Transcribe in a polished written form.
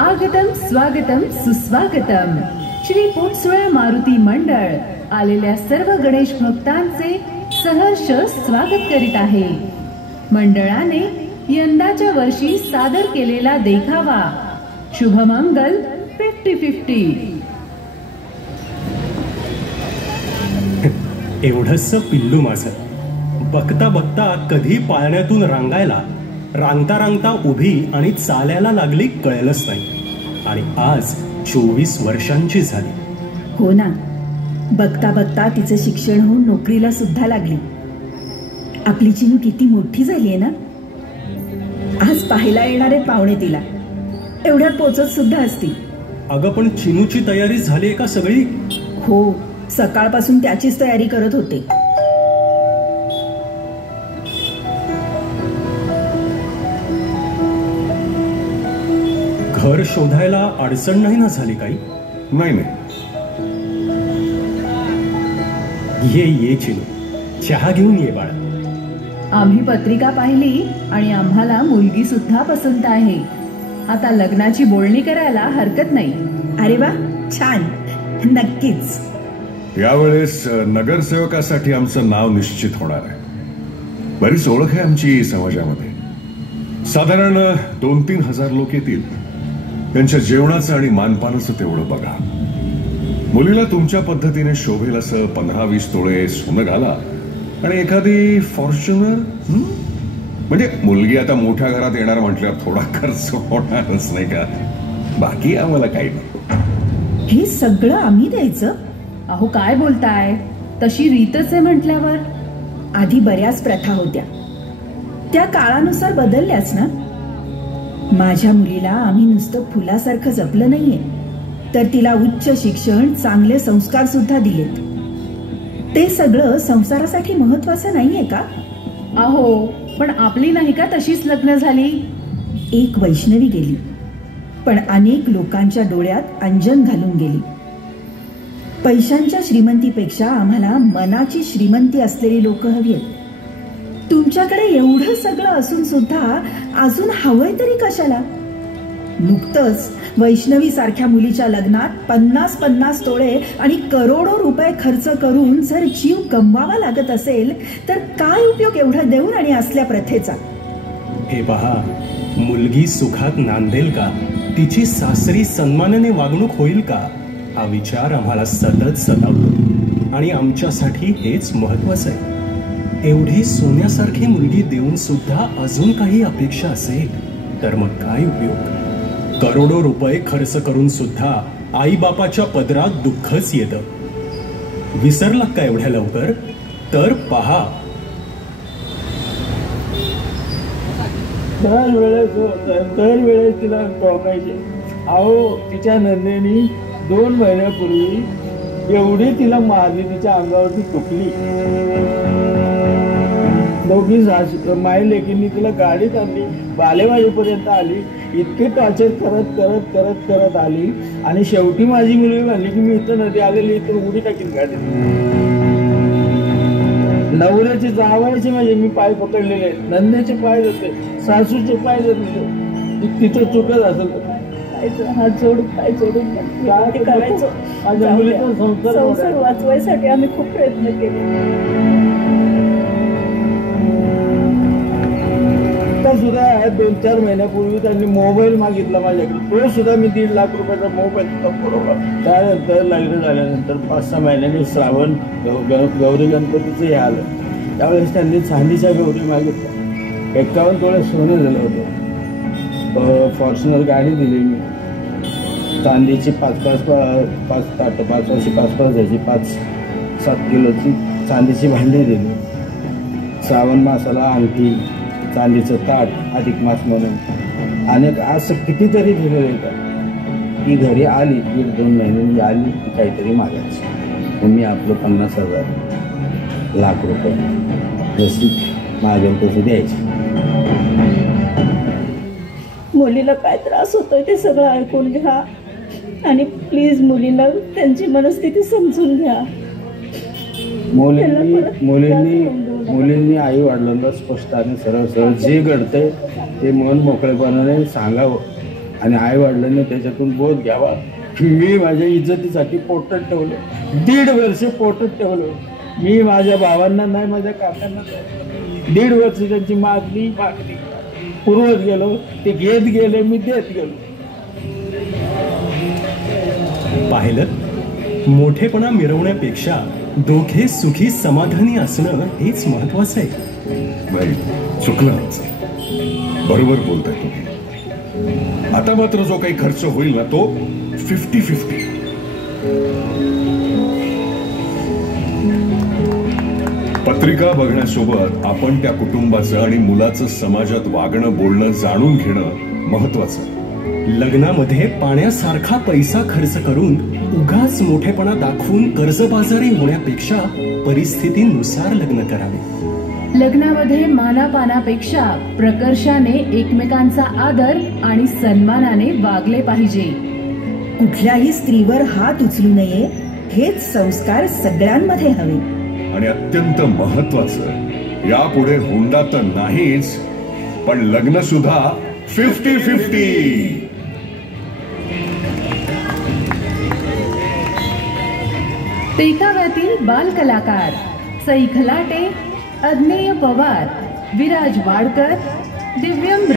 आगतम स्वागतम सुस्वागतम. श्री पोटसुळे मारुती मंडळ आलेल्या सर्व गणेश भक्तांचे सहर्ष स्वागत करीत आहे. मंडळाने यंदाच्या वर्षी सादर केलेला देखावा शुभमंगल 50-50. एवढंसं पिल्लू माझं बघता बघता कधी पाळण्यातून रांगता रांगता उभी आणि चालायला लागली कळलंच नाही. आणि आज 24 वर्षांची झाली. हो ना, बघता बघता तिचं शिक्षण होऊन नोकरीला सुद्धा लागली. आपली चिनू किती मोठी झाली आहे ना. आज पाहायला येणारे पाहुणे तिला एवढ्यात पोचत सुद्धा असतील. अगं पण चिनूची तयारी झाली का सगळी? हो, सकाळपासून त्याचीच तयारी करत होते. घर शोधायला अडचण नाही ना झाली काही? नाही. ये चिनू, चहा घेऊन ये बाळा. आम्ही पत्रिका पाहिली आणि आम्हाला मुलगी सुद्धा पसंत आहे. आता लग्नाची बोलणी करायला हरकत नाही. अरे वा, छान. नक्कीच यावेळेस नगरसेवकासाठी आमचं नाव निश्चित होणार आहे. बरीच ओळख आहे आमची समाजामध्ये. साधारण 2-3 हजार लोक येतील. त्यांच्या जेवणाचं आणि मानपानाचं तेवढं बघा. मुलीला तुमच्या पद्धतीने शोभेल असं 15-20 तोळे सोनं घाला आणि एखादी फॉर्च्युनर. म्हणजे मुलगी आता मोठ्या घरात येणार म्हटल्यावर थोडा खर्च होणारच नाही का? बाकी आम्हाला काही नाही. हे सगळं आम्ही द्यायचं? अहो काय बोलताय, तशी रीतच आहे म्हटल्यावर. आधी बऱ्याच प्रथा होत्या, त्या काळानुसार बदलल्याच ना. माझ्या मुलीला आम्ही नुसतं फुलासारखं जपलं नाहीये, तर तिला उच्च शिक्षण, चांगले संस्कार सुद्धा दिलेत. ते सगळं संसारासाठी महत्वाचं नाहीये का? अहो पण आपली नाही का तशीच लग्न झाली? एक वैष्णवी गेली, पण अनेक लोकांच्या डोळ्यात अंजन घालून गेली. पैशांच्या श्रीमंतीपेक्षा आम्हाला मनाची श्रीमंती असलेली लोक हवी आहेत. तुमच्याकडे एवढं सगळं असून सुद्धा अजून हवंय तरी कशाला? नुकतंच वैष्णवी सारख्या मुलीच्या लग्नात 50-50 तोळे आणि करोडो रुपये खर्च करून जर जीव गमवावा लागत असेल तर काय उपयोग एवढं देऊन आणि असल्या प्रथेचा? हे पहा, मुलगी सुखात नांदेल का? तिची सासरी सन्मानाने वागणूक होईल का? हा विचार आम्हाला सतत सतावतो आणि आमच्यासाठी हेच महत्वाचं आहे. एवढी सोन्यासारखी मुलगी देऊन सुद्धा अजून काही अपेक्षा असेल तर मग काय उपयोग? करोडो रुपये खर्च करून सुद्धा आई बापाच्या पदरात दुःखच येतं. विसरलात का एवढ्या लवकर? तर पहा, दरवेळेस तिला टोकायचे. अहो, तिच्या नंदेनी 2 महिन्यापूर्वी एवढी तिला मारली, तिच्या अंगावरती तुटली. दोघी माई लेकींनी तिला गाडीत आणली, बालेवाडीपर्यंत आली. इतके टॉर्चर करत करत करत करत आली आणि शेवटी माझी मुलगी म्हणली की मी इथं नदी आलेली, इथं उडी टाकीन गाडीत. नवऱ्याचे जावायचे म्हणजे मी पाय पकडलेले, नंदेचे पाय जाते, सासूचे पाय जाते. तिथं चुकत असेल हात जोडून पाय जोडून काय करायचं? माझ्या मुलीचा संसार वाचवायसाठी आम्ही खूप प्रयत्न केले. सुद्धा 2-4 महिन्यापूर्वी त्यांनी मोबाईल मागितला माझ्याकडे. तो सुद्धा मी 1.5 लाख रुपयाचा मोबाईल दिला बरोबर. त्यानंतर लग्न झाल्यानंतर 5-6 महिन्यांनी श्रावण गौरी गणपतीचं हे आलं. त्यावेळेस त्यांनी चांदीच्या गौरी मागितल्या. 51 तोळे सोनं दिलं होतं. फॉर्च्युनर गाडी दिली मी. चांदीची 5 वर्षी 5 जायची 5-7 किलोची चांदीची भांडी दिली. श्रावण मासाला अंगठी, चांदीचं ताट, अधिक मास म्हणून अनेक असं कितीतरी दिलेलं आहे. ती घरी आली 1-2 महिन्यांनी आली की काहीतरी मागायची. मी आपलं 50,000 लाख रुपये जशी मागेल तशी द्यायची. मुलीला काय त्रास होतोय ते सगळं ऐकून घ्या आणि प्लीज मुलीला त्यांची मनस्थिती समजून घ्या. मुलींनी आई वडिलांना स्पष्ट आणि सरळ सरळ जे घडतंय ते मन मोकळेपणाने सांगावं. आणि आई वडिलांनी त्याच्यातून बोध घ्यावा. मी माझ्या इज्जतीसाठी पोटात ठेवलं, 1.5 वर्ष पोटात ठेवलं. मी माझ्या भावांना नाही, माझ्या काकांना नाही. 1.5 वर्ष त्यांची मागणी पुरवत गेलो, ते घेत गेले, मी देत गेलो. पाहिलं, मोठेपणा मिरवण्यापेक्षा दोघे सुखी समाधानी असणं हेच महत्वाचं आहे. नाही, चुकलं आमचं. बरोबर बोलताय तुम्ही. आता मात्र जो काही खर्च होईल ना तो 50-50. पत्रिका बघण्यासोबत आपण त्या कुटुंबाचं आणि मुलाचं समाजात वागणं बोलणं जाणून घेणं महत्वाचं. लग्नामध्ये पाण्यासारखा पैसा खर्च करून उगाच मोठेपणा दाखवून कर्जबाजारी होण्यापेक्षा परिस्थितीनुसार लग्न करावे. लग्नामध्ये मानापानापेक्षा प्रकर्षाने एकमेकांचा आदर आणि सन्मानाने वागले पाहिजे. कुठल्याही स्त्रीवर हात उचलू नये, हेच संस्कार सगळ्यांमध्ये हवे. आणि अत्यंत महत्वाचं, यापुढे हुंडा तर नाहीच, पण लग्न सुद्धा 50-50. पेकाव्यातील बालकलाकार सई खलाटे, अज्ञेय पवार, विराज वाडकर, दिव्यम